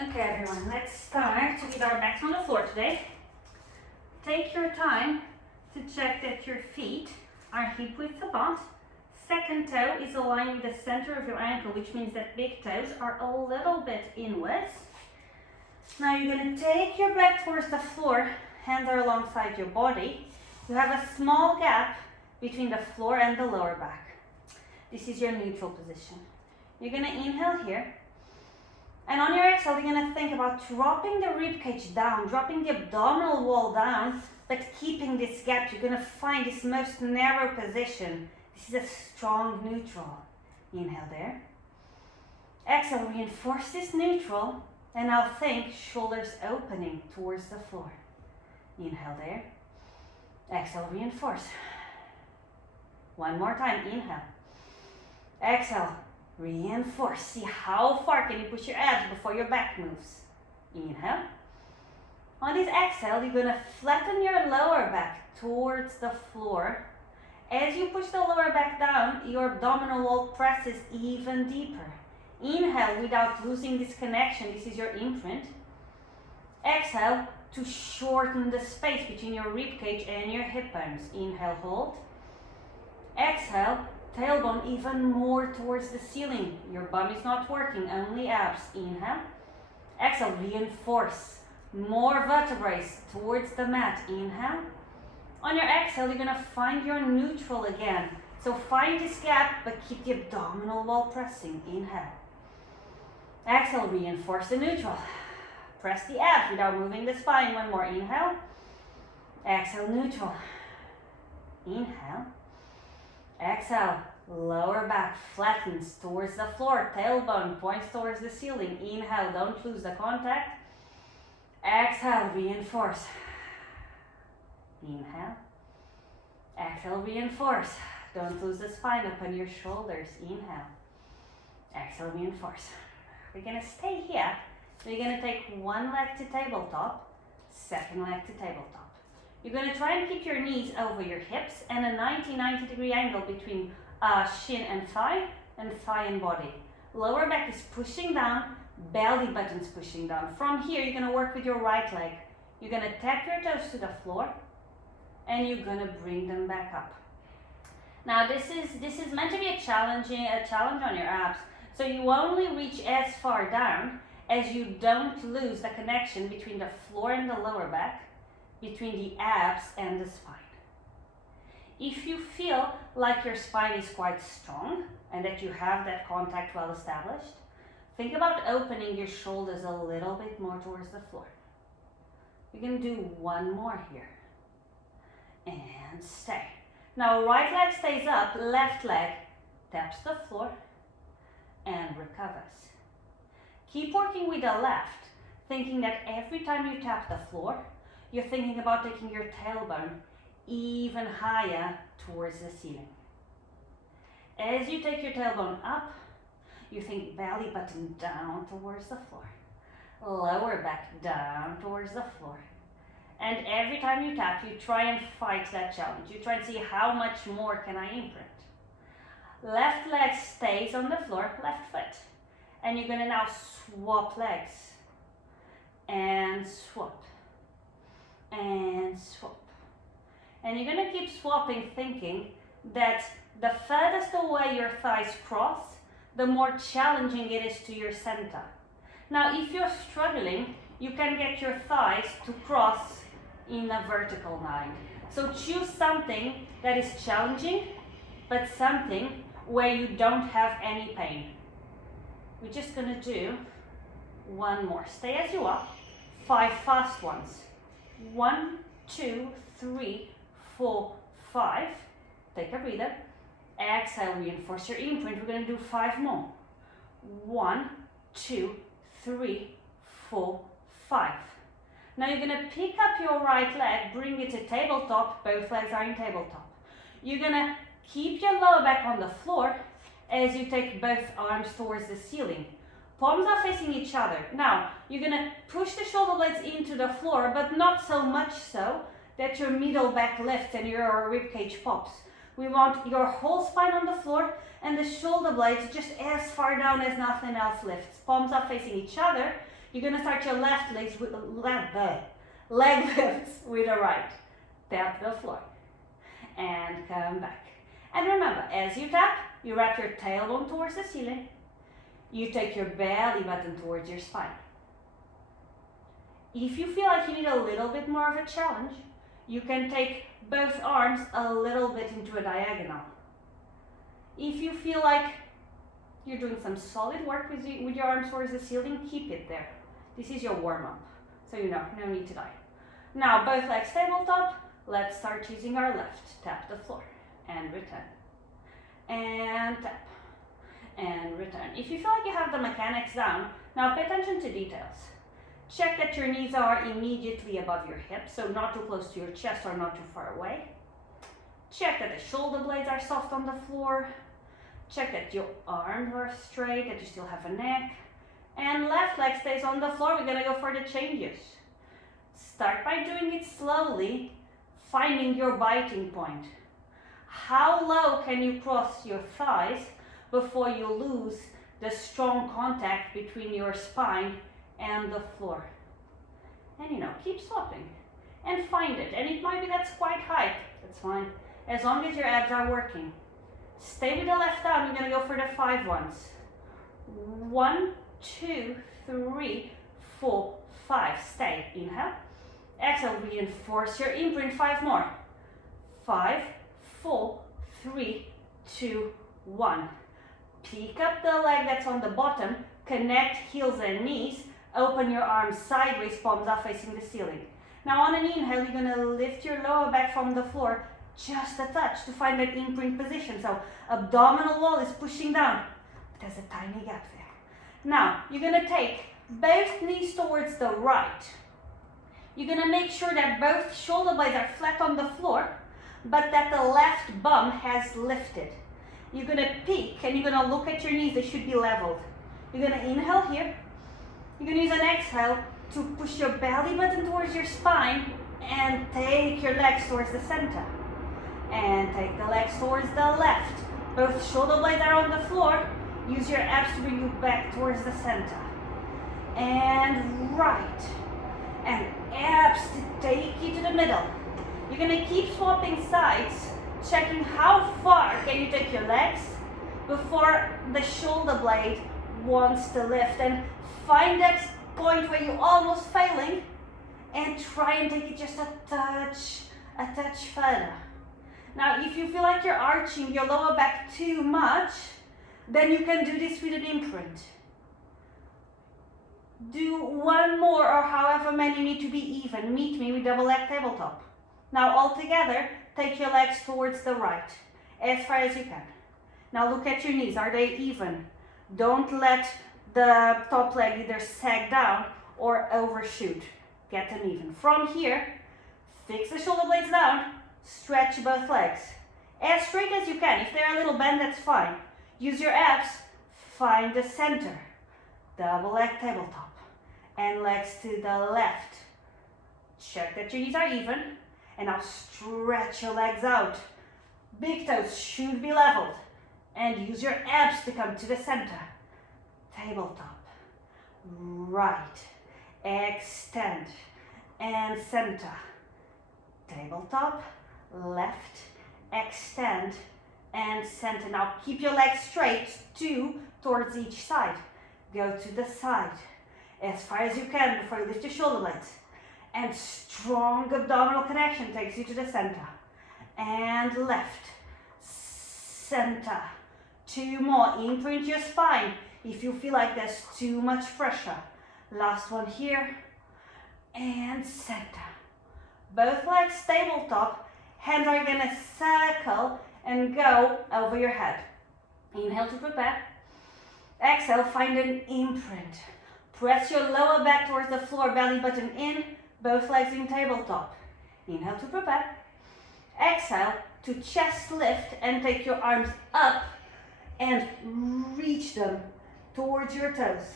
Okay everyone, let's start with our backs on the floor today. Take your time to check that your feet are hip width apart. Second toe is aligned with the center of your ankle, which means that big toes are a little bit inwards. Now you're going to take your back towards the floor, hands are alongside your body. You have a small gap between the floor and the lower back. This is your neutral position. You're going to inhale here. And on your exhale, you're going to think about dropping the rib cage down, dropping the abdominal wall down, but keeping this gap. You're going to find this most narrow position. This is a strong neutral. Inhale there. Exhale, reinforce this neutral. And now think shoulders opening towards the floor. Inhale there. Exhale, reinforce. One more time, inhale. Exhale. Reinforce. See how far can you push your abs before your back moves. Inhale. On this exhale, you're going to flatten your lower back towards the floor. As you push the lower back down, your abdominal wall presses even deeper. Inhale without losing this connection. This is your imprint. Exhale to shorten the space between your rib cage and your hip bones. Inhale, hold. Exhale. Tailbone even more towards the ceiling. Your bum is not working, only abs. Inhale. Exhale, reinforce. More vertebrae towards the mat. Inhale. On your exhale, you're going to find your neutral again. So find this gap, but keep the abdominal wall pressing. Inhale. Exhale, reinforce the neutral. Press the abs without moving the spine. One more. Inhale. Exhale, neutral. Inhale. Exhale, lower back flattens towards the floor, tailbone points towards the ceiling. Inhale, don't lose the contact. Exhale, reinforce. Inhale. Exhale, reinforce. Don't lose the spine up on your shoulders. Inhale. Exhale, reinforce. We're going to stay here. We're going to take one leg to tabletop, second leg to tabletop. You're going to try and keep your knees over your hips and a 90 degree angle between shin and thigh and body. Lower back is pushing down, belly button's pushing down. From here, you're going to work with your right leg. You're going to tap your toes to the floor and you're going to bring them back up. Now this is meant to be a challenge on your abs. So you only reach as far down as you don't lose the connection between the floor and the lower back, between the abs and the spine. If you feel like your spine is quite strong and that you have that contact well established, think about opening your shoulders a little bit more towards the floor. You're going to do one more here. And stay. Now right leg stays up, left leg taps the floor and recovers. Keep working with the left, thinking that every time you tap the floor, you're thinking about taking your tailbone even higher towards the ceiling. As you take your tailbone up, you think belly button down towards the floor. Lower back down towards the floor. And every time you tap, you try and fight that challenge. You try and see how much more can I imprint. Left leg stays on the floor, left foot. And you're going to now swap legs. And swap. And swap. And you're going to keep swapping, thinking that the furthest away your thighs cross, the more challenging it is to your center. Now, if you're struggling, you can get your thighs to cross in a vertical line. So choose something that is challenging, but something where you don't have any pain. We're just going to do one more. Stay as you are. 5 fast ones. 1, 2, 3, 4, 5. Take a breather. Exhale, reinforce your imprint. We're going to do 5 more. 1, 2, 3, 4, 5. Now you're going to pick up your right leg, bring it to tabletop. Both legs are in tabletop. You're going to keep your lower back on the floor as you take both arms towards the ceiling. Palms are facing each other. Now, you're going to push the shoulder blades into the floor, but not so much so that your middle back lifts and your rib cage pops. We want your whole spine on the floor and the shoulder blades just as far down as nothing else lifts. Palms are facing each other. You're gonna start your left legs with leg lifts with the right. Tap the floor and come back. And remember, as you tap, you wrap your tailbone towards the ceiling. You take your belly button towards your spine. If you feel like you need a little bit more of a challenge, you can take both arms a little bit into a diagonal. If you feel like you're doing some solid work with your arms towards the ceiling, keep it there. This is your warm-up, so you know, no need to die. Now, both legs tabletop. Let's start using our left. Tap the floor and return. And tap and return. If you feel like you have the mechanics down, now pay attention to details. Check that your knees are immediately above your hips, so not too close to your chest or not too far away. Check that the shoulder blades are soft on the floor. Check that your arms are straight, that you still have a neck. And left leg stays on the floor. We're gonna go for the changes. Start by doing it slowly, finding your biting point. How low can you cross your thighs before you lose the strong contact between your spine and the floor? And you know, keep swapping and find it. And it might be that's quite high, that's fine, as long as your abs are working. Stay with the left arm. You're gonna go for the 5 ones. 1, 2, 3, 4, 5. Stay. Inhale. Exhale. Reinforce your imprint. 5 more. 5, 4, 3, 2, 1. Pick up the leg that's on the bottom. Connect heels and knees. Open your arms sideways, palms up facing the ceiling. Now on an inhale, you're gonna lift your lower back from the floor just a touch to find that imprint position. So abdominal wall is pushing down, but there's a tiny gap there. Now you're gonna take both knees towards the right. You're gonna make sure that both shoulder blades are flat on the floor, but that the left bum has lifted. You're gonna peek and you're gonna look at your knees. They should be leveled. You're gonna inhale here. You're gonna use an exhale to push your belly button towards your spine and take your legs towards the center. And take the legs towards the left. Both shoulder blades are on the floor. Use your abs to bring you back towards the center. And right. And abs to take you to the middle. You're gonna keep swapping sides, checking how far can you take your legs before the shoulder blade wants to lift. And find that point where you're almost failing and try and take it just a touch further. Now, if you feel like you're arching your lower back too much, then you can do this with an imprint. Do 1 more or however many you need to be even. Meet me with double leg tabletop. Now, all together, take your legs towards the right, as far as you can. Now, look at your knees. Are they even? Don't let the top leg either sag down or overshoot. Get them even. From here, fix the shoulder blades down. Stretch both legs as straight as you can. If they're a little bent, that's fine. Use your abs. Find the center. Double leg tabletop. And legs to the left. Check that your knees are even. And now stretch your legs out. Big toes should be leveled. And use your abs to come to the center. Tabletop. Right. Extend. And center. Tabletop. Left, extend, and center. Now keep your legs straight, 2 towards each side. Go to the side as far as you can before you lift your shoulder blades. And strong abdominal connection takes you to the center. And left, center. 2 more. Imprint your spine if you feel like there's too much pressure. Last one here. And center. Both legs tabletop. Hands are gonna circle and go over your head. Inhale to prepare. Exhale, find an imprint. Press your lower back towards the floor, belly button in, both legs in tabletop. Inhale to prepare. Exhale to chest lift and take your arms up and reach them towards your toes.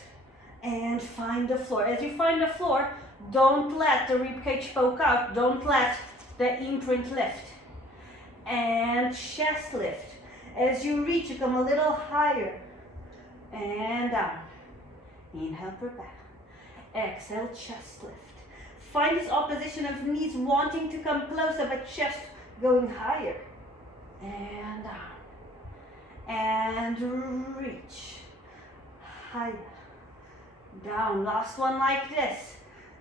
And find the floor. As you find the floor, don't let the ribcage poke out. Don't let the imprint lift. And chest lift. As you reach, you come a little higher. And down. Inhale, prepare. Exhale, chest lift. Find this opposition of knees wanting to come closer, but chest going higher. And down. And reach. Higher. Down. Last one like this.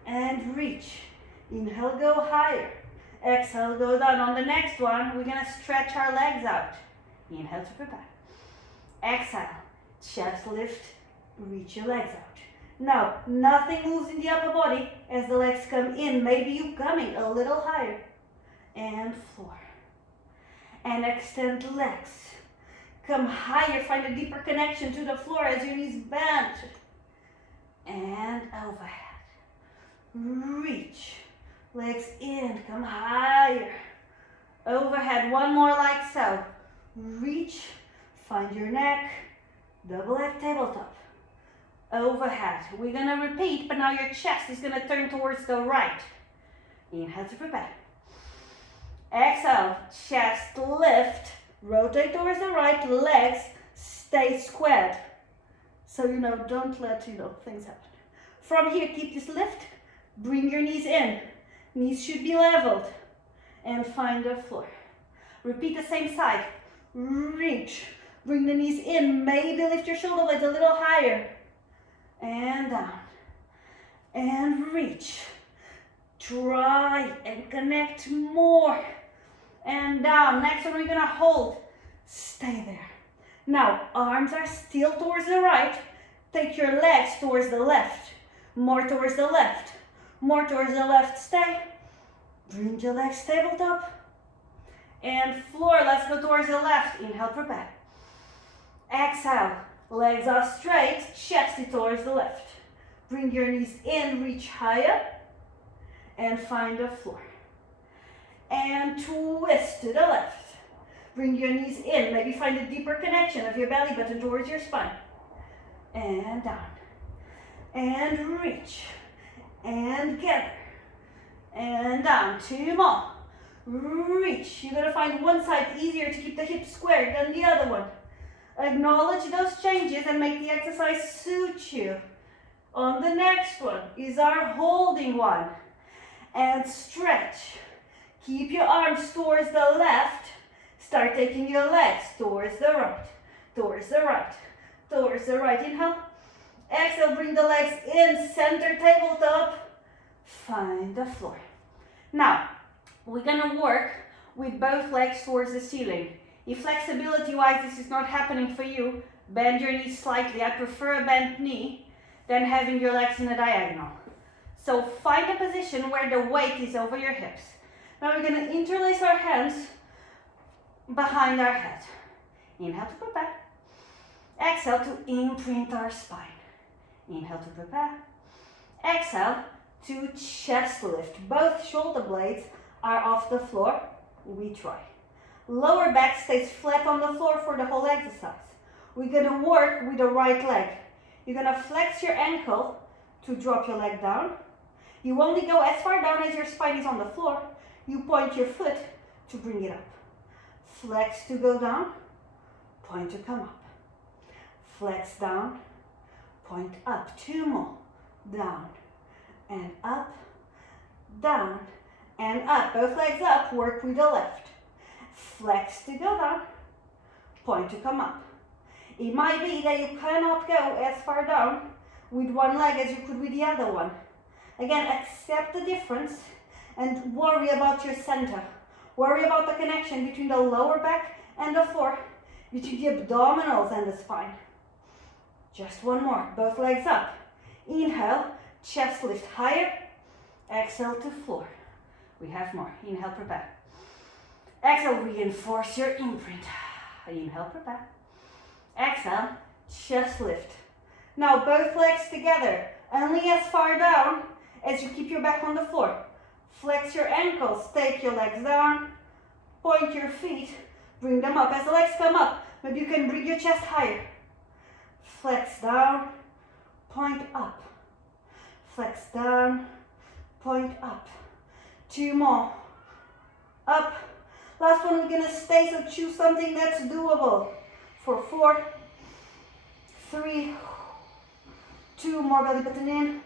And reach. Inhale, go higher. Exhale, go down. On the next one, we're going to stretch our legs out. Inhale to prepare. Exhale. Chest lift. Reach your legs out. Now, nothing moves in the upper body as the legs come in. Maybe you're coming a little higher. And floor. And extend the legs. Come higher. Find a deeper connection to the floor as your knees bend. And overhead. Reach. Legs in. Come higher. Overhead. One more like so. Reach. Find your neck. Double leg tabletop. Overhead. We're going to repeat, but now your chest is going to turn towards the right. Inhale to prepare. Exhale. Chest lift. Rotate towards the right. Legs stay squared. So, don't let, things happen. From here, keep this lift. Bring your knees in. Knees should be leveled. And find the floor. Repeat the same side. Reach. Bring the knees in. Maybe lift your shoulder blades a little higher. And down. And reach. Try and connect more. And down. Next one we're going to hold. Stay there. Now, arms are still towards the right. Take your legs towards the left. More towards the left. More towards the left. Stay. Bring your legs tabletop. And floor. Let's go towards the left. Inhale, prepare. Exhale. Legs are straight. Chest towards the left. Bring your knees in. Reach higher. And find the floor. And twist to the left. Bring your knees in. Maybe find a deeper connection of your belly button towards your spine. And down. And reach. And gather. And down. Two more. Reach. You're going to find one side easier to keep the hips squared than the other one. Acknowledge those changes and make the exercise suit you. On the next one is our holding one. And stretch. Keep your arms towards the left. Start taking your legs towards the right. Towards the right. Towards the right. Inhale. Exhale. Bring the legs in. Center tabletop. Find the floor. Now, we're going to work with both legs towards the ceiling. If flexibility-wise this is not happening for you, bend your knees slightly. I prefer a bent knee than having your legs in a diagonal. So find a position where the weight is over your hips. Now we're going to interlace our hands behind our head. Inhale to prepare. Exhale to imprint our spine. Inhale to prepare. Exhale to chest lift. Both shoulder blades are off the floor. We try. Lower back stays flat on the floor for the whole exercise. We're going to work with the right leg. You're going to flex your ankle to drop your leg down. You only go as far down as your spine is on the floor. You point your foot to bring it up. Flex to go down. Point to come up. Flex down. Point up. Two more. Down. And up. Down. And up. Both legs up. Work with the left. Flex to go down. Point to come up. It might be that you cannot go as far down with one leg as you could with the other one. Again, accept the difference and worry about your center. Worry about the connection between the lower back and the floor, between the abdominals and the spine. Just one more. Both legs up. Inhale, chest lift higher. Exhale to floor. We have more. Inhale, prepare. Exhale, reinforce your imprint. Inhale, prepare. Exhale, chest lift. Now both legs together, only as far down as you keep your back on the floor. Flex your ankles, take your legs down, point your feet, bring them up. As the legs come up, maybe you can bring your chest higher. Flex down, point up. Flex down, point up. Two more. Up. Last one, we're going to stay, so choose something that's doable. For 4, 3, 2 more, belly button in,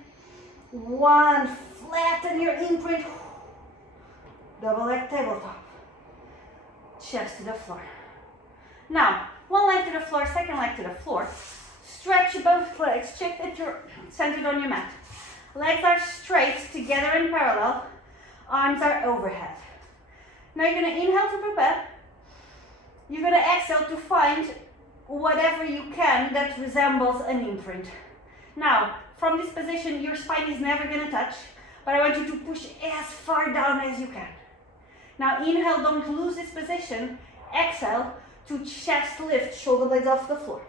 1, flatten your imprint. Double leg tabletop. Chest to the floor. Now, one leg to the floor, second leg to the floor. Stretch both legs, check that you're centered on your mat. Legs are straight, together in parallel. Arms are overhead. Now you're going to inhale to prepare. You're going to exhale to find whatever you can that resembles an imprint. Now, from this position, your spine is never going to touch, but I want you to push as far down as you can. Now inhale, don't lose this position. Exhale to chest lift, shoulder blades off the floor.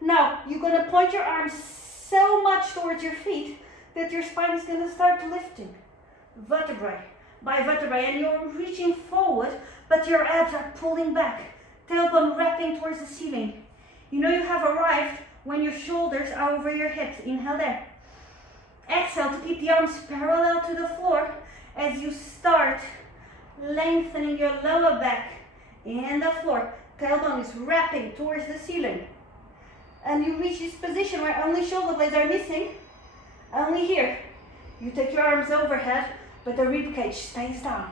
Now, you're going to point your arms so much towards your feet that your spine is going to start lifting. Vertebrae by vertebrae, and you're reaching forward, but your abs are pulling back. Tailbone wrapping towards the ceiling. You know you have arrived when your shoulders are over your hips. Inhale there. Exhale to keep the arms parallel to the floor as you start lengthening your lower back and the floor. Tailbone is wrapping towards the ceiling. And you reach this position where only shoulder blades are missing. Only here. You take your arms overhead, but the rib cage stays down.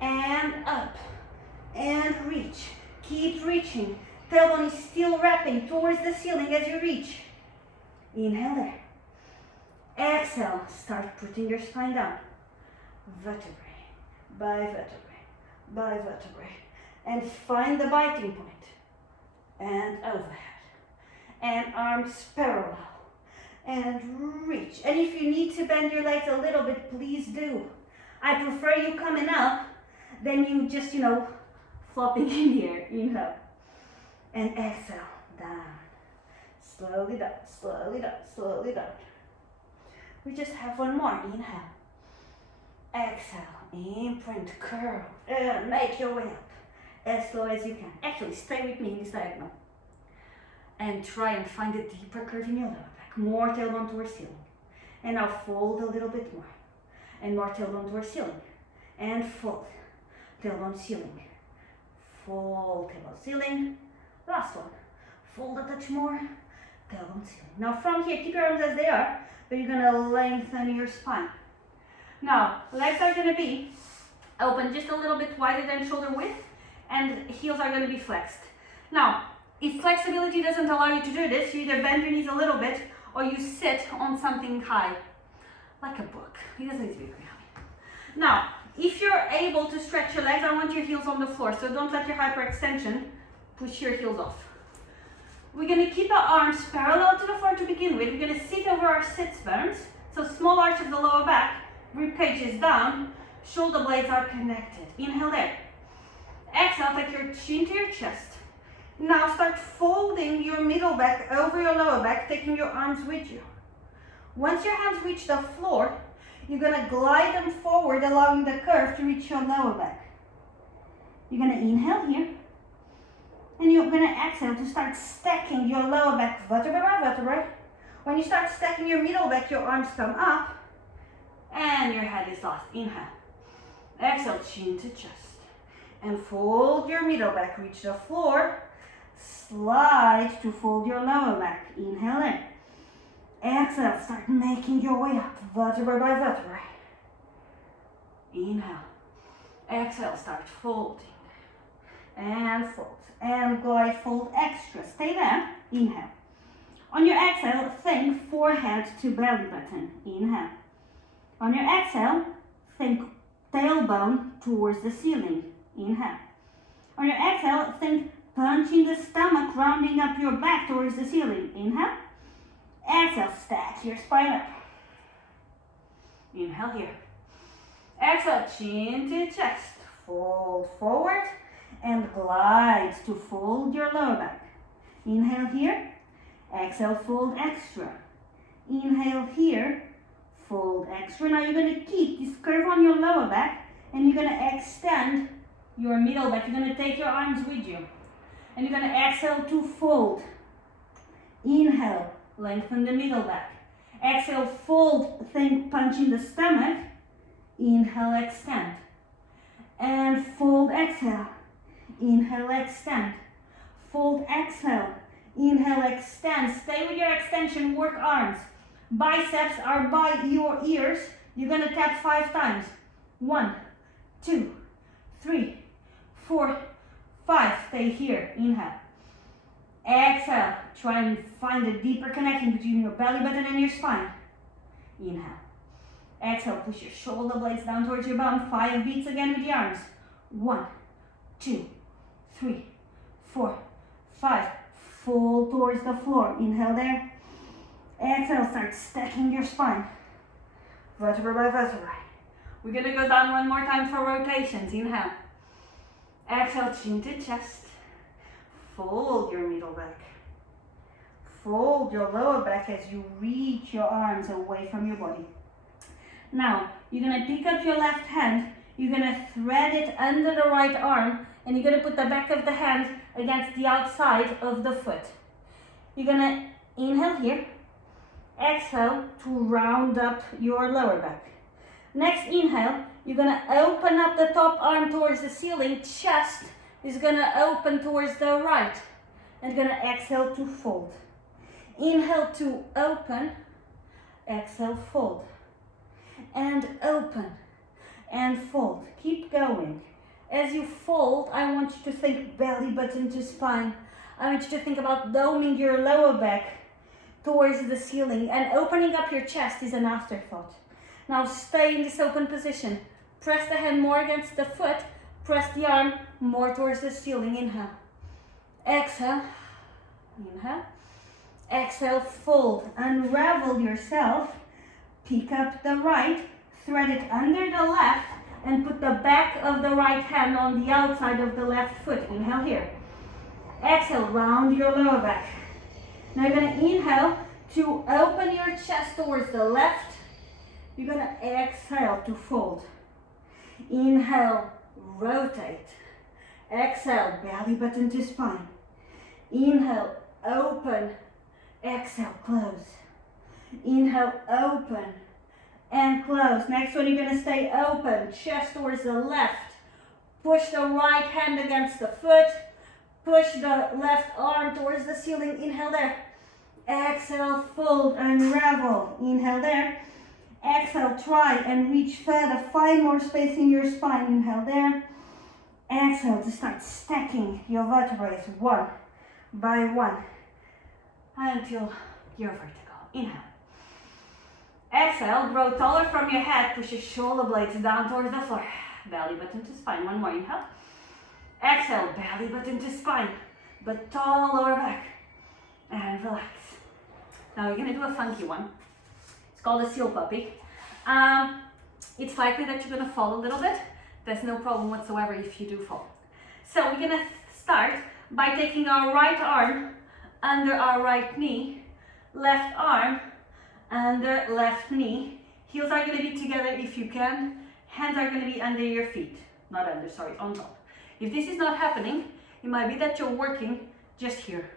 And up. And reach. Keep reaching. Tailbone is still wrapping towards the ceiling as you reach. Inhale there. Exhale. Start putting your spine down. Vertebrae by vertebrae by vertebrae. And find the biting point. And overhead. And arms parallel. And reach. And if you need to bend your legs a little bit, please do. I prefer you coming up than you just, flopping in the air. Inhale. And exhale. Down. Slowly down, slowly down, slowly down. We just have one more. Inhale. Exhale. Imprint, curl. And make your way up. As slow as you can. Actually, stay with me in this diagonal. And try and find a deeper curve in your lower back. More tailbone towards ceiling. And now fold a little bit more. And more tailbone towards ceiling. And fold. Tailbone ceiling. Fold, tailbone ceiling. Last one. Fold a touch more. Tailbone ceiling. Now from here, keep your arms as they are, but you're going to lengthen your spine. Now, legs are going to be open just a little bit wider than shoulder width, and heels are going to be flexed. Now, if flexibility doesn't allow you to do this, you either bend your knees a little bit or you sit on something high, like a book. It doesn't need to be very high. Now, if you're able to stretch your legs, I want your heels on the floor, so don't let your hyperextension push your heels off. We're going to keep our arms parallel to the floor to begin with. We're going to sit over our sits bones, so small arch of the lower back, rib cage is down, shoulder blades are connected. Inhale there. Exhale, take your chin to your chest. Now start folding your middle back over your lower back, taking your arms with you. Once your hands reach the floor, you're going to glide them forward, allowing the curve to reach your lower back. You're going to inhale here. And you're going to exhale to start stacking your lower back vertebra by vertebra. When you start stacking your middle back, your arms come up. And your head is lost. Inhale. Exhale, chin to chest. And fold your middle back. Reach the floor. Slide to fold your lower back. Inhale in. Exhale, start making your way up. Vertebra by vertebra. Inhale. Exhale, start folding. And fold. And glide, fold extra. Stay there. Inhale. On your exhale, think forehead to belly button. Inhale. On your exhale, think tailbone towards the ceiling. Inhale. On your exhale, think punching the stomach, rounding up your back towards the ceiling. Inhale. Exhale, stack your spine up. Inhale here. Exhale, chin to chest. Fold forward and glide to fold your lower back. Inhale here. Exhale, fold extra. Inhale here. Fold extra. Now you're going to keep this curve on your lower back and you're going to extend your middle back. You're going to take your arms with you. And you're going to exhale to fold. Inhale, lengthen the middle back. Exhale, fold, think punching the stomach. Inhale, extend. And fold, exhale. Inhale, extend. Fold, exhale. Inhale, extend. Stay with your extension, work arms. Biceps are by your ears. You're gonna tap 5 times. 1, 2, 3, 4, 5. Stay here. Inhale. Exhale. Try and find a deeper connection between your belly button and your spine. Inhale. Exhale. Push your shoulder blades down towards your bum. 5 beats again with the arms. 1, 2, 3, 4, 5. Fall towards the floor. Inhale there. Exhale. Start stacking your spine. Vertebra by vertebra. We're going to go down one more time for rotations. Inhale. Exhale, chin to chest. Fold your middle back. Fold your lower back as you reach your arms away from your body. Now, you're going to pick up your left hand. You're going to thread it under the right arm. And you're going to put the back of the hand against the outside of the foot. You're going to inhale here. Exhale to round up your lower back. Next inhale, you're going to open up the top arm towards the ceiling. Chest is going to open towards the right. And you're going to exhale to fold. Inhale to open. Exhale, fold. And open. And fold. Keep going. As you fold, I want you to think belly button to spine. I want you to think about doming your lower back towards the ceiling, and opening up your chest is an afterthought. Now stay in this open position. Press the hand more against the foot. Press the arm more towards the ceiling. Inhale. Exhale. Inhale. Exhale, fold. Unravel yourself. Pick up the right. Thread it under the left. And put the back of the right hand on the outside of the left foot. Inhale here. Exhale, round your lower back. Now you're going to inhale to open your chest towards the left. You're going to exhale to fold. Inhale, rotate. Exhale, belly button to spine. Inhale, open. Exhale, close. Inhale, open. And close. Next one, you're going to stay open. Chest towards the left. Push the right hand against the foot. Push the left arm towards the ceiling. Inhale there. Exhale, fold, unravel. Inhale there. Exhale, try and reach further. Find more space in your spine. Inhale there. Exhale to start stacking your vertebrae one by one until your vertical. Inhale. Exhale, grow taller from your head. Push your shoulder blades down towards the floor. Belly button to spine. One more inhale. Exhale, belly button to spine, but tall lower back. And relax. Now we're going to do a funky one. It's called a seal puppy. It's likely that you're going to fall a little bit. There's no problem whatsoever if you do fall. So we're going to start by taking our right arm under our right knee, left arm under left knee. Heels are going to be together if you can. Hands are going to be under your feet. Not under, sorry, on top. If this is not happening, it might be that you're working just here.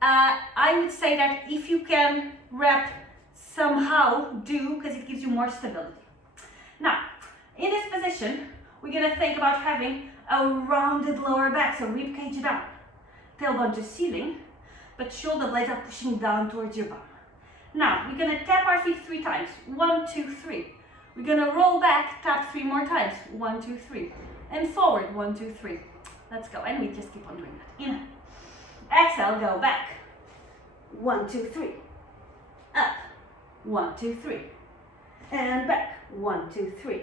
I would say that if you can wrap, somehow do, because it gives you more stability. Now, in this position, we're going to think about having a rounded lower back, so rib cage down, tailbone to ceiling, but shoulder blades are pushing down towards your bum. Now, we're going to tap our feet 3 times. 1, 2, 3. We're going to roll back, tap 3 more times. 1, 2, 3. And forward, 1, 2, 3. Let's go, and we just keep on doing that. Inhale. Exhale, go back. 1, 2, 3. Up. 1, 2, 3. And back. 1, 2, 3.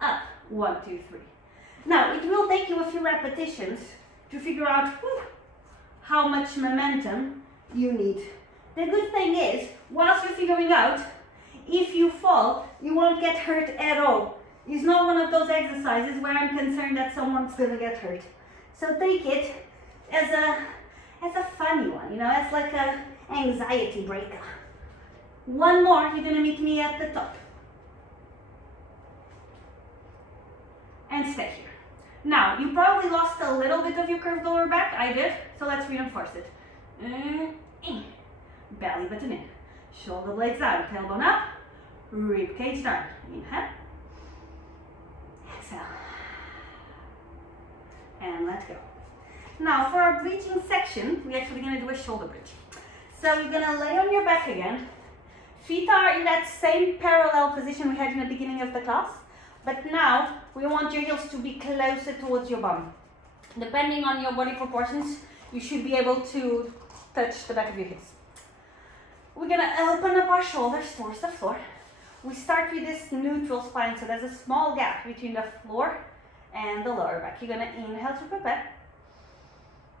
Up. 1, 2, 3. Now, it will take you a few repetitions to figure out how much momentum you need. The good thing is, whilst you're figuring out, if you fall, you won't get hurt at all. It's not one of those exercises where I'm concerned that someone's gonna get hurt. So take it as a funny one, as like an anxiety breaker. One more, you're gonna meet me at the top. And stay here. Now, you probably lost a little bit of your curved lower back. I did, so let's reinforce it. In. Belly button in. Shoulder blades down, tailbone up, rib cage down. Inhale. Exhale. And let go. Now, for our bridging section, we're actually going to do a shoulder bridge. So you're going to lay on your back again. Feet are in that same parallel position we had in the beginning of the class, but now we want your heels to be closer towards your bum. Depending on your body proportions, you should be able to touch the back of your heels. We're gonna open up our shoulders towards the floor. We start with this neutral spine, so there's a small gap between the floor and the lower back. You're gonna inhale to prepare.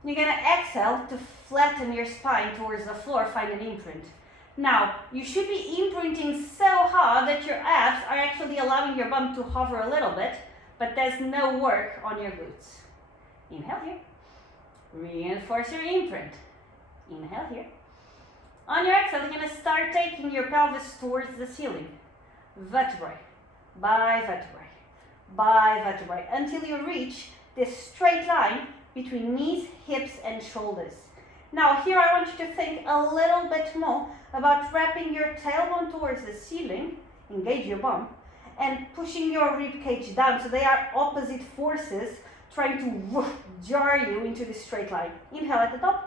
You're gonna exhale to flatten your spine towards the floor, find an imprint. Now, you should be imprinting so hard that your abs are actually allowing your bum to hover a little bit, but there's no work on your glutes. Inhale here. Reinforce your imprint. Inhale here. On your exhale, you're going to start taking your pelvis towards the ceiling. Vertebrae by vertebrae by vertebrae until you reach this straight line between knees, hips, and shoulders. Now here I want you to think a little bit more about wrapping your tailbone towards the ceiling, engage your bum, and pushing your rib cage down. So they are opposite forces trying to jar you into this straight line. Inhale at the top.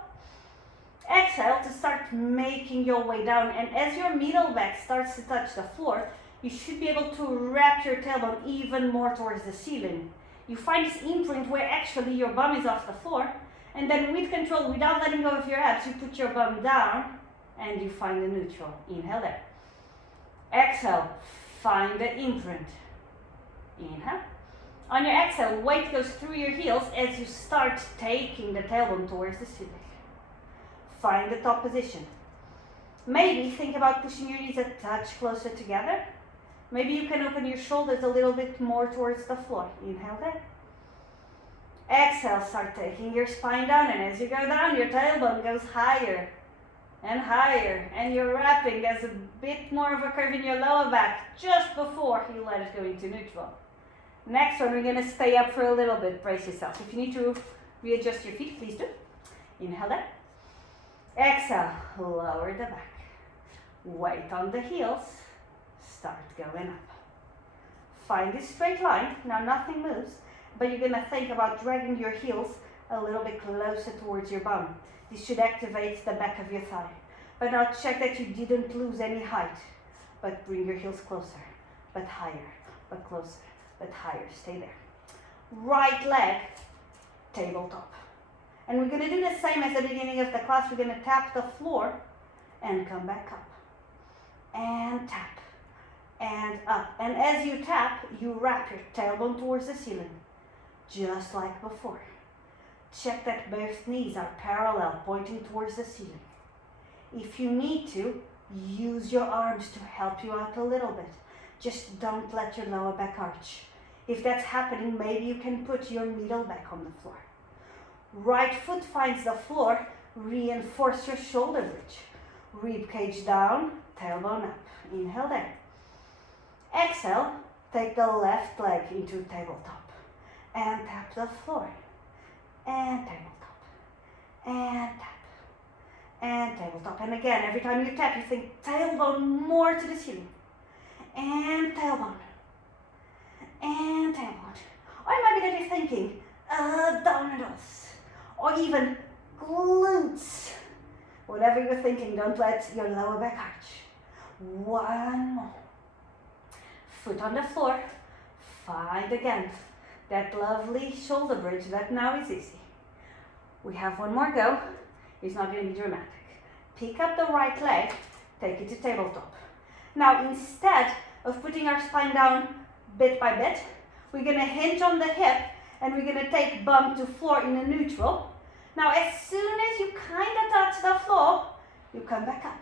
Exhale to start making your way down, and as your middle back starts to touch the floor, you should be able to wrap your tailbone even more towards the ceiling. You find this imprint where actually your bum is off the floor, and then with control, without letting go of your abs, you put your bum down and you find the neutral. Inhale there. Exhale, find the imprint. Inhale. On your exhale, weight goes through your heels as you start taking the tailbone towards the ceiling. Find the top position. Maybe think about pushing your knees a touch closer together. Maybe you can open your shoulders a little bit more towards the floor. Inhale there. Exhale, start taking your spine down, and as you go down, your tailbone goes higher and higher, and you're wrapping. There's a bit more of a curve in your lower back just before you let it go into neutral. Next one, we're going to stay up for a little bit. Brace yourself. If you need to readjust your feet, please do. Inhale there. Exhale, lower the back. Weight on the heels. Start going up. Find this straight line. Now nothing moves, but you're going to think about dragging your heels a little bit closer towards your bum. This should activate the back of your thigh. But now check that you didn't lose any height, but bring your heels closer, but higher, but closer, but higher. Stay there. Right leg, tabletop. And we're going to do the same as the beginning of the class. We're going to tap the floor and come back up. And tap. And up. And as you tap, you wrap your tailbone towards the ceiling. Just like before. Check that both knees are parallel, pointing towards the ceiling. If you need to, use your arms to help you out a little bit. Just don't let your lower back arch. If that's happening, maybe you can put your middle back on the floor. Right foot finds the floor, reinforce your shoulder bridge. Rib cage down, tailbone up. Inhale there. Exhale, take the left leg into tabletop. And tap the floor. And tabletop. And tap. And tabletop. And again, every time you tap, you think tailbone more to the ceiling. And tailbone. And tailbone. Or it might be that you're thinking abdominals. Or even glutes. Whatever you're thinking, don't let your lower back arch. One more. Foot on the floor. Find again that lovely shoulder bridge that now is easy. We have one more go. It's not going to be dramatic. Pick up the right leg, take it to tabletop. Now instead of putting our spine down bit by bit, we're going to hinge on the hip and we're going to take bum to floor in a neutral. Now as soon as you kind of touch the floor, you come back up.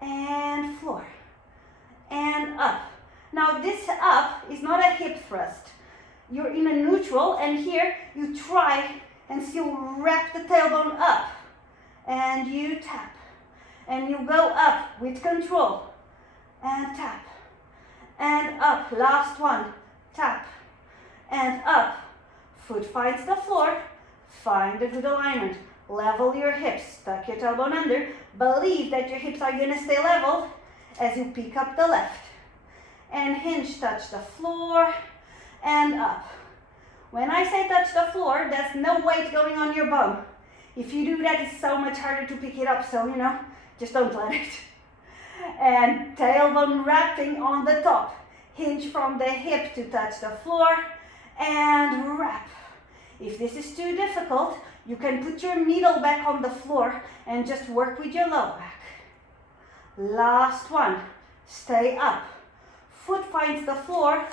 And floor. And up. Now this up is not a hip thrust. You're in a neutral, and here you try and still wrap the tailbone up. And you tap. And you go up with control. And tap. And up. Last one. Tap. And up. Foot finds the floor. Find a good alignment. Level your hips. Tuck your tailbone under. Believe that your hips are going to stay leveled as you pick up the left. And hinge, touch the floor. And up. When I say touch the floor, there's no weight going on your bum. If you do that, it's so much harder to pick it up. So, just don't let it. And tailbone wrapping on the top. Hinge from the hip to touch the floor and wrap. If this is too difficult, you can put your needle back on the floor and just work with your low back. Last one. Stay up. Foot finds the floor.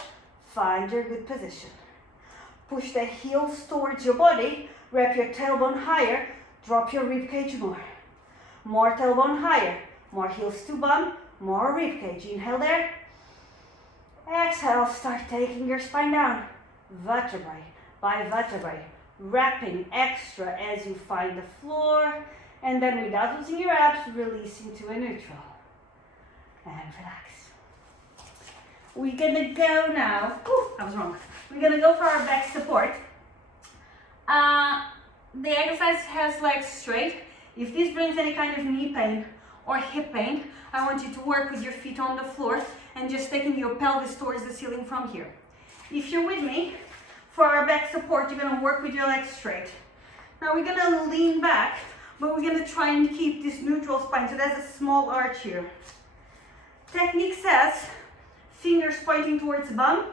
Find your good position. Push the heels towards your body. Wrap your tailbone higher. Drop your rib cage more. More tailbone higher. More heels to bum. More rib cage. Inhale there. Exhale. Start taking your spine down. Vertebrae by vertebrae. Wrapping extra as you find the floor. And then without losing your abs, releasing to a neutral. And relax. We're gonna go now. Ooh, I was wrong. We're gonna go for our back support. The exercise has legs straight. If this brings any kind of knee pain or hip pain, I want you to work with your feet on the floor and just taking your pelvis towards the ceiling from here. If you're with me, for our back support, you're gonna work with your legs straight. Now we're gonna lean back, but we're gonna try and keep this neutral spine, so there's a small arch here. Technique says, fingers pointing towards the bum.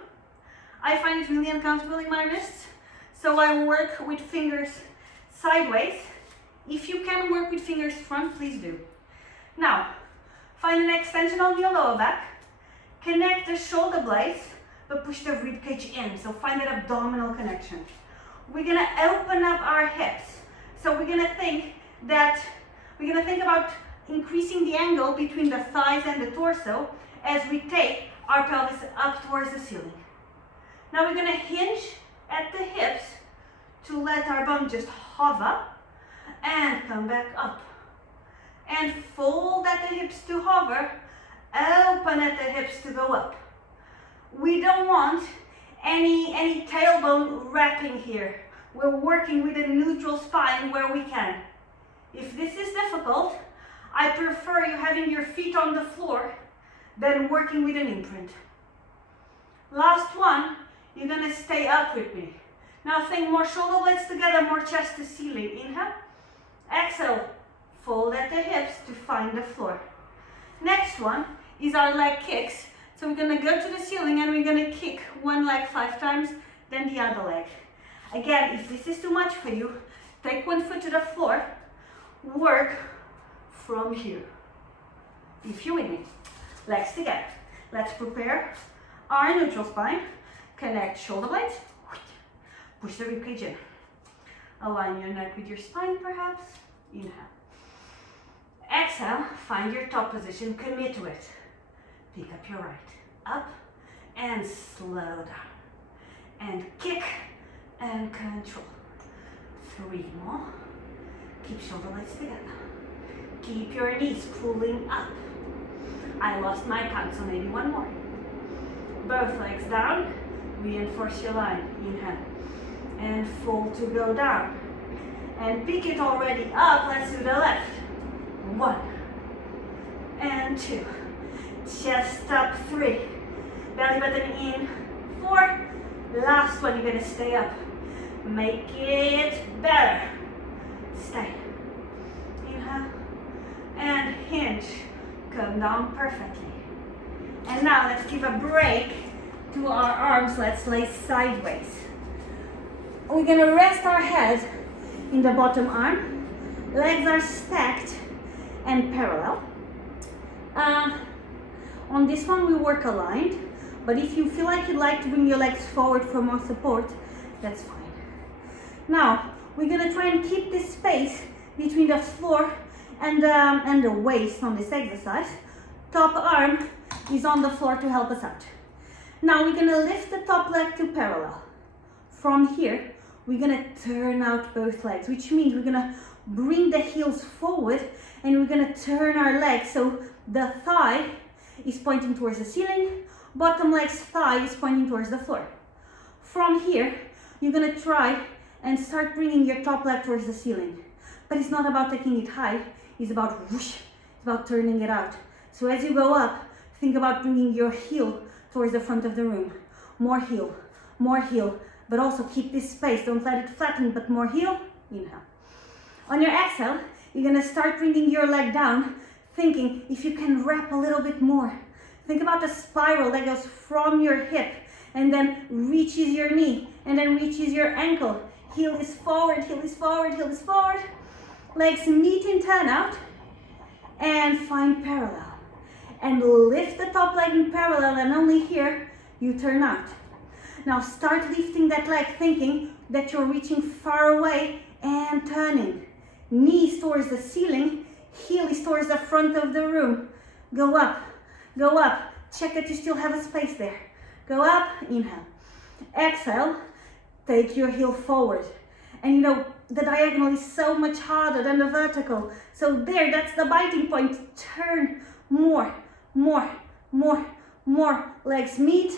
I find it really uncomfortable in my wrists, so I work with fingers sideways. If you can work with fingers front, please do. Now, find an extension on your lower back. Connect the shoulder blades, but push the rib cage in, so find that abdominal connection. We're gonna open up our hips. So we're gonna think about increasing the angle between the thighs and the torso as we take our pelvis up towards the ceiling. Now we're gonna hinge at the hips to let our bum just hover and come back up. And fold at the hips to hover, open at the hips to go up. We don't want any tailbone wrapping here. We're working with a neutral spine where we can. If this is difficult, I prefer you having your feet on the floor than working with an imprint. Last one, you're gonna stay up with me. Now think more shoulder blades together, more chest to ceiling. Inhale, exhale, fold at the hips to find the floor. Next one is our leg kicks. So we're gonna go to the ceiling and we're gonna kick one leg 5 times, then the other leg. Again, if this is too much for you, take one foot to the floor, work from here. If you're with me, legs together. Let's prepare our neutral spine. Connect shoulder blades, push the rib cage in. Align your neck with your spine perhaps. Inhale. Exhale, find your top position, commit to it. Pick up your right, up and slow down. And kick and control. 3 more. Keep shoulder blades together. Keep your knees pulling up. I lost my count, so maybe 1 more. Both legs down. Reinforce your line. Inhale. And fold to go down. And pick it already up. Let's do the left. 1 and 2. Chest up, 3. Belly button in, 4. Last one, you're gonna stay up. Make it better. Stay. Inhale. And hinge. Come down perfectly. And now let's give a break to our arms. Let's lay sideways. We're gonna rest our head in the bottom arm. Legs are stacked and parallel. On this one we work aligned, but if you feel like you'd like to bring your legs forward for more support, that's fine. Now, we're gonna try and keep this space between the floor and the waist on this exercise. Top arm is on the floor to help us out. Now we're gonna lift the top leg to parallel. From here, we're gonna turn out both legs, which means we're gonna bring the heels forward and we're gonna turn our legs so the thigh is pointing towards the ceiling, bottom leg's thigh is pointing towards the floor. From here, you're gonna try and start bringing your top leg towards the ceiling. But it's not about taking it high, it's about whoosh, it's about turning it out. So as you go up, think about bringing your heel towards the front of the room. More heel, but also keep this space, don't let it flatten, but more heel, inhale. On your exhale, you're gonna start bringing your leg down, thinking if you can wrap a little bit more. Think about the spiral that goes from your hip and then reaches your knee and then reaches your ankle. Heel is forward, heel is forward, heel is forward. Legs meet in turnout and find parallel. And lift the top leg in parallel, and only here you turn out. Now start lifting that leg, thinking that you're reaching far away and turning. Knees towards the ceiling, heel is towards the front of the room. Go up, go up. Check that you still have a space there. Go up, inhale. Exhale, take your heel forward. And you know, the diagonal is so much harder than the vertical. So there, that's the biting point. Turn more, more, more, more. Legs meet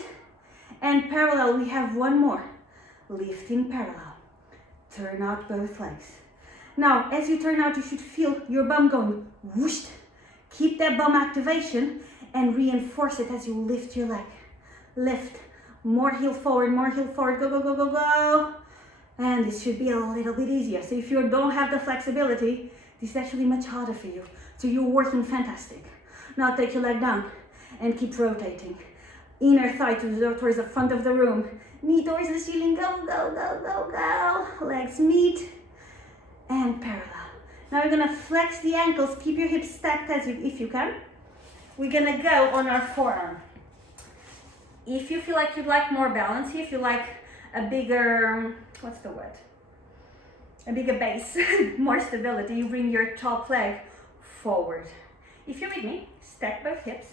and parallel. We have one more. Lift in parallel. Turn out both legs. Now, as you turn out, you should feel your bum going whoosh. Keep that bum activation and reinforce it as you lift your leg. Lift. More heel forward, more heel forward. Go, go, go, go, go. And this should be a little bit easier. So if you don't have the flexibility, this is actually much harder for you. So you're working fantastic. Now take your leg down and keep rotating. Inner thigh towards the front of the room. Knee towards the ceiling. Go, go, go, go, go. Legs meet and parallel. Now you're gonna flex the ankles. Keep your hips stacked if you can. We're gonna go on our forearm. If you feel like you'd like more balance here, if you like a bigger, what's the word? A bigger base, more stability, you bring your top leg forward. If you're with me, stack both hips.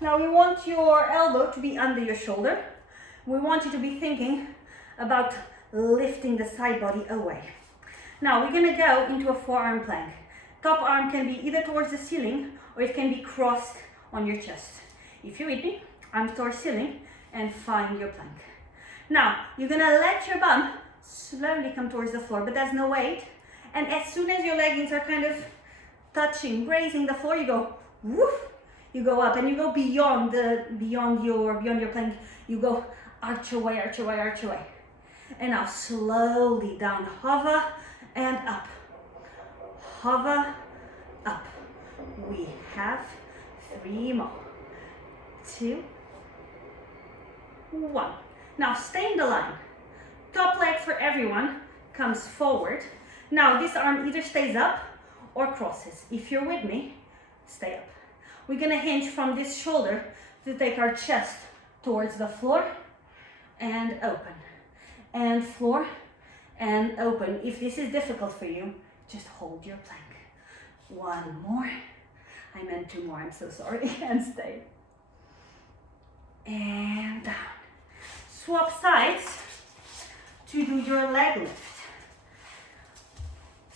Now we want your elbow to be under your shoulder. We want you to be thinking about lifting the side body away. Now we're gonna go into a forearm plank. Top arm can be either towards the ceiling or it can be crossed on your chest. If you're with me, arms towards ceiling and find your plank. Now, you're gonna let your bum slowly come towards the floor, but there's no weight. And as soon as your leggings are kind of touching, grazing the floor, you go woof. You go up and you go beyond your plank. You go arch away, arch away, arch away. And now slowly down, hover and up. Hover, up. We have 3 more. 2, 1. Now stay in the line. Top leg for everyone comes forward. Now this arm either stays up or crosses. If you're with me, stay up. We're gonna hinge from this shoulder to take our chest towards the floor and open. And floor and open. If this is difficult for you, just hold your plank. 1 more. I meant 2 more, I'm so sorry. And stay. And down. Swap sides to do your leg lift.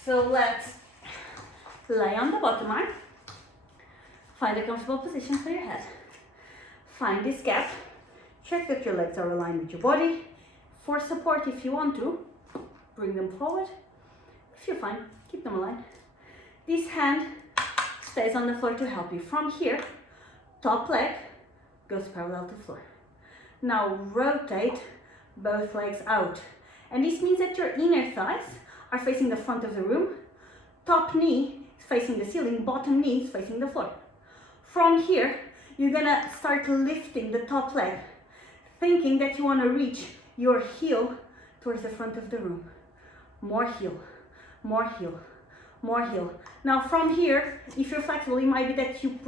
So let's lay on the bottom arm. Find a comfortable position for your head. Find this gap. Check that your legs are aligned with your body. For support, if you want to, bring them forward. If you're fine, keep them aligned. This hand stays on the floor to help you. From here, top leg goes parallel to floor. Now rotate both legs out. And this means that your inner thighs are facing the front of the room. Top knee is facing the ceiling, bottom knee is facing the floor. From here, you're gonna start lifting the top leg, thinking that you wanna reach your heel towards the front of the room. More heel, more heel, more heel. Now from here, if you're flexible, it might be that you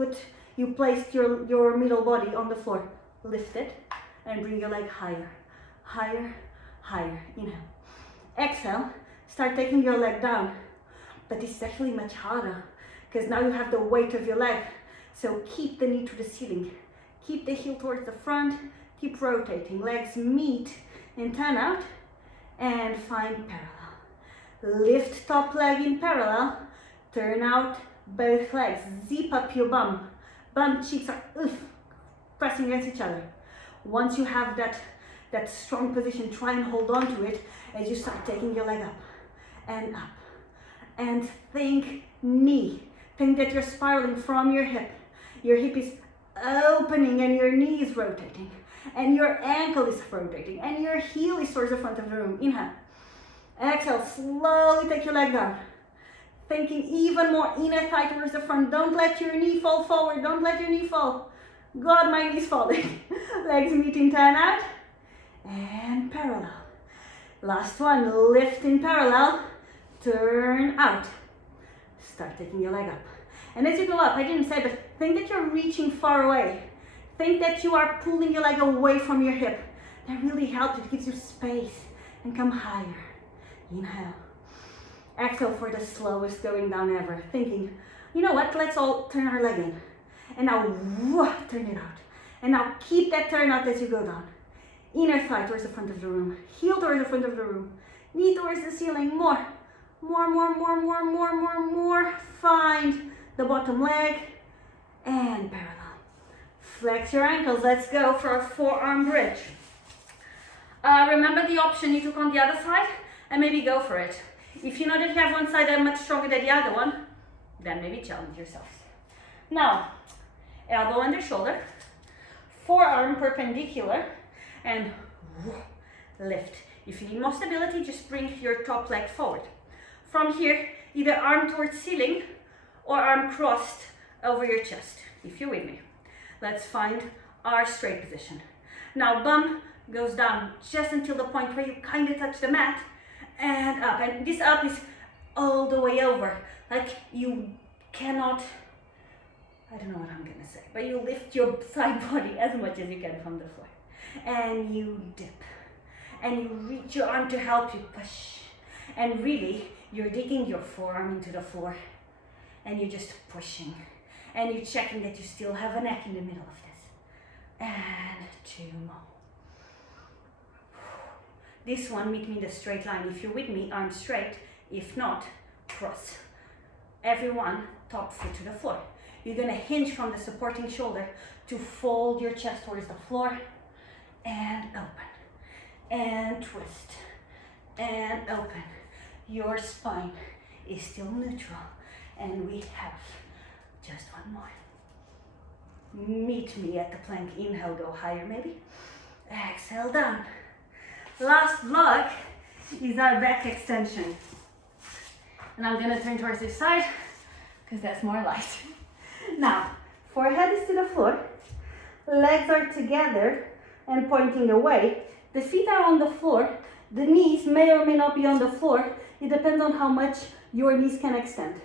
placed your middle body on the floor. Lift it and bring your leg higher, higher, higher. Inhale. Exhale, start taking your leg down. But this is actually much harder because now you have the weight of your leg. So keep the knee to the ceiling. Keep the heel towards the front. Keep rotating. Legs meet and turn out and find parallel. Lift top leg in parallel. Turn out both legs. Zip up your bum. Bum cheeks are pressing against each other. Once you have that strong position, try and hold on to it as you start taking your leg up and up. And think knee. Think that you're spiraling from your hip. Your hip is opening and your knee is rotating. And your ankle is rotating. And your heel is towards the front of the room. Inhale. Exhale, slowly take your leg down. Thinking even more inner thigh towards the front. Don't let your knee fall forward. Don't let your knee fall. God, my knee's falling. Legs meeting, turn out. And parallel. Last one, lift in parallel. Turn out. Start taking your leg up. And as you go up, I didn't say, but think that you're reaching far away. Think that you are pulling your leg away from your hip. That really helps. It gives you space. And come higher. Inhale. Exhale for the slowest going down ever. Thinking, you know what? Let's all turn our leg in. And now, turn it out. And now keep that turn out as you go down. Inner thigh towards the front of the room. Heel towards the front of the room. Knee towards the ceiling. More. More, more, more, more, more, more, more. Find the bottom leg. And parallel. Flex your ankles. Let's go for a forearm bridge. Remember the option you took on the other side? And maybe go for it. If you know that you have one side that is much stronger than the other one, then maybe challenge yourselves. Now, elbow under shoulder, forearm perpendicular, and lift. If you need more stability, just bring your top leg forward. From here, either arm towards ceiling or arm crossed over your chest, if you're with me. Let's find our straight position. Now, bum goes down just until the point where you kind of touch the mat, and up. And this up is all the way over. Like you cannot, I don't know what I'm gonna say, but you lift your side body as much as you can from the floor. And you dip. And you reach your arm to help you push. And really, you're digging your forearm into the floor. And you're just pushing. And you're checking that you still have a neck in the middle of this. And 2 more. This one, meet me in the straight line. If you're with me, arms straight. If not, cross. Everyone, top foot to the floor. You're gonna hinge from the supporting shoulder to fold your chest towards the floor. And open. And twist. And open. Your spine is still neutral. And we have just one more. Meet me at the plank. Inhale, go higher maybe. Exhale, down. Last block is our back extension. And I'm gonna turn towards this side because that's more light. Now, forehead is to the floor, legs are together and pointing away. The feet are on the floor. The knees may or may not be on the floor. It depends on how much your knees can extend.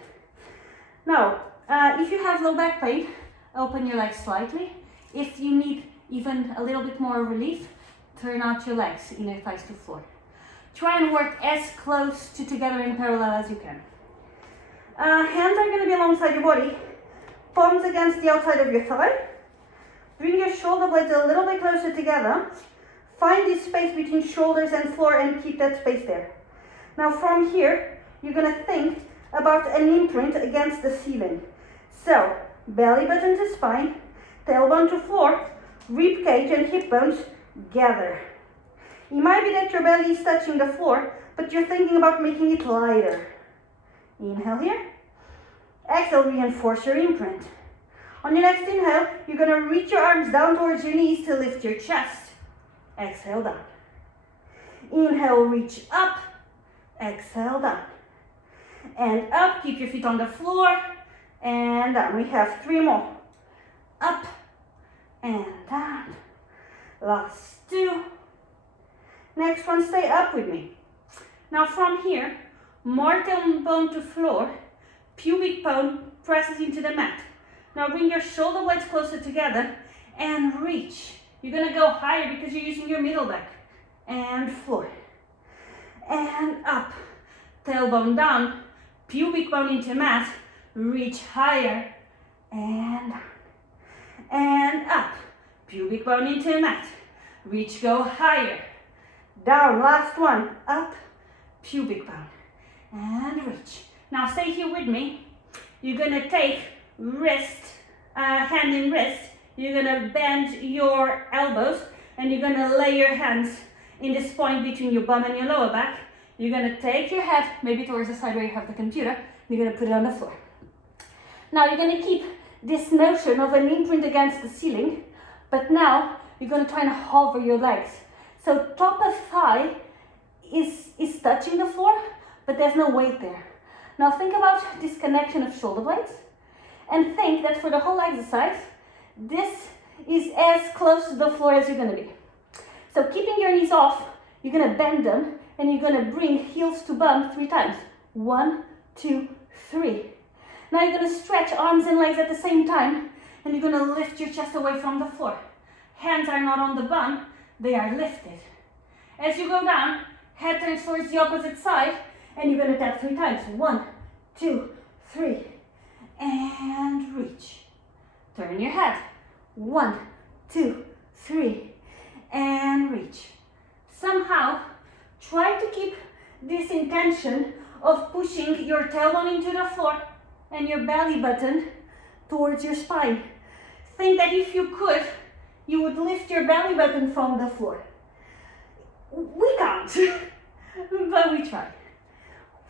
Now, if you have low back pain, open your legs slightly. If you need even a little bit more relief, turn out your legs, inner thighs to floor. Try and work as close to together in parallel as you can. Hands are going to be alongside your body, palms against the outside of your thigh. Bring your shoulder blades a little bit closer together. Find this space between shoulders and floor and keep that space there. Now from here, you're going to think about an imprint against the ceiling. So, belly button to spine, tailbone to floor, rib cage and hip bones gather. It might be that your belly is touching the floor, but you're thinking about making it lighter. Inhale here. Exhale, reinforce your imprint. On your next inhale, you're going to reach your arms down towards your knees to lift your chest. Exhale, down. Inhale, reach up. Exhale, down. And up, keep your feet on the floor. And down. We have 3 more. Up and down. Last 2. Next one, stay up with me. Now from here, more tailbone to floor, pubic bone presses into the mat. Now bring your shoulder blades closer together and reach. You're gonna go higher because you're using your middle back. And floor. And up. Tailbone down, pubic bone into mat, reach higher, and down. And up. Pubic bone into mat. Reach, go higher. Down, last one. Up, pubic bone. And reach. Now stay here with me. You're gonna take wrist, hand in wrist. You're gonna bend your elbows and you're gonna lay your hands in this point between your bum and your lower back. You're gonna take your head, maybe towards the side where you have the computer. You're gonna put it on the floor. Now you're gonna keep this notion of an imprint against the ceiling, but now you're gonna try and hover your legs. So top of thigh is touching the floor, but there's no weight there. Now think about this connection of shoulder blades and think that for the whole exercise, this is as close to the floor as you're gonna be. So keeping your knees off, you're gonna bend them and you're gonna bring heels to bum 3 times. 1, 2, 3. Now you're gonna stretch arms and legs at the same time and you're gonna lift your chest away from the floor. Hands are not on the bum, they are lifted. As you go down, head turns towards the opposite side and you're gonna tap 3 times. 1, 2, 3. And reach. Turn your head. 1, 2, 3. And reach. Somehow, try to keep this intention of pushing your tailbone into the floor and your belly button towards your spine. Think that if you could, you would lift your belly button from the floor. We can't, but we try.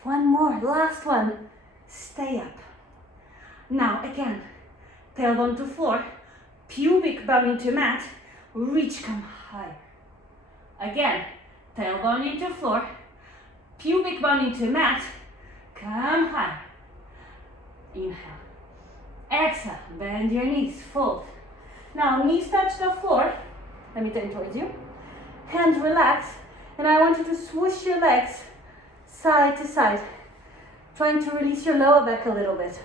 One more, last one. Stay up. Now again, tailbone to floor, pubic bone into mat, reach, come higher. Again, tailbone into floor, pubic bone into mat, come higher. Inhale. Exhale, bend your knees, fold. Now knees touch the floor. Let me turn towards you. Hands relax, and I want you to swoosh your legs side to side, trying to release your lower back a little bit.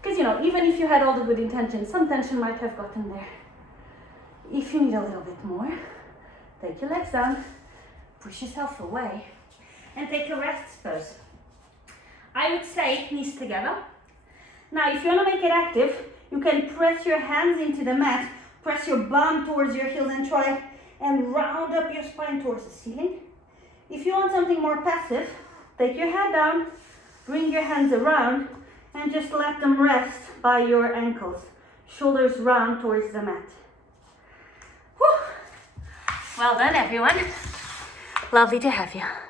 Because even if you had all the good intentions, some tension might have gotten there. If you need a little bit more, take your legs down, push yourself away, and take a rest pose. I would say knees together. Now, if you want to make it active, you can press your hands into the mat, press your bum towards your heels and try and round up your spine towards the ceiling. If you want something more passive, take your head down, bring your hands around, and just let them rest by your ankles. Shoulders round towards the mat. Whew. Well done, everyone. Lovely to have you.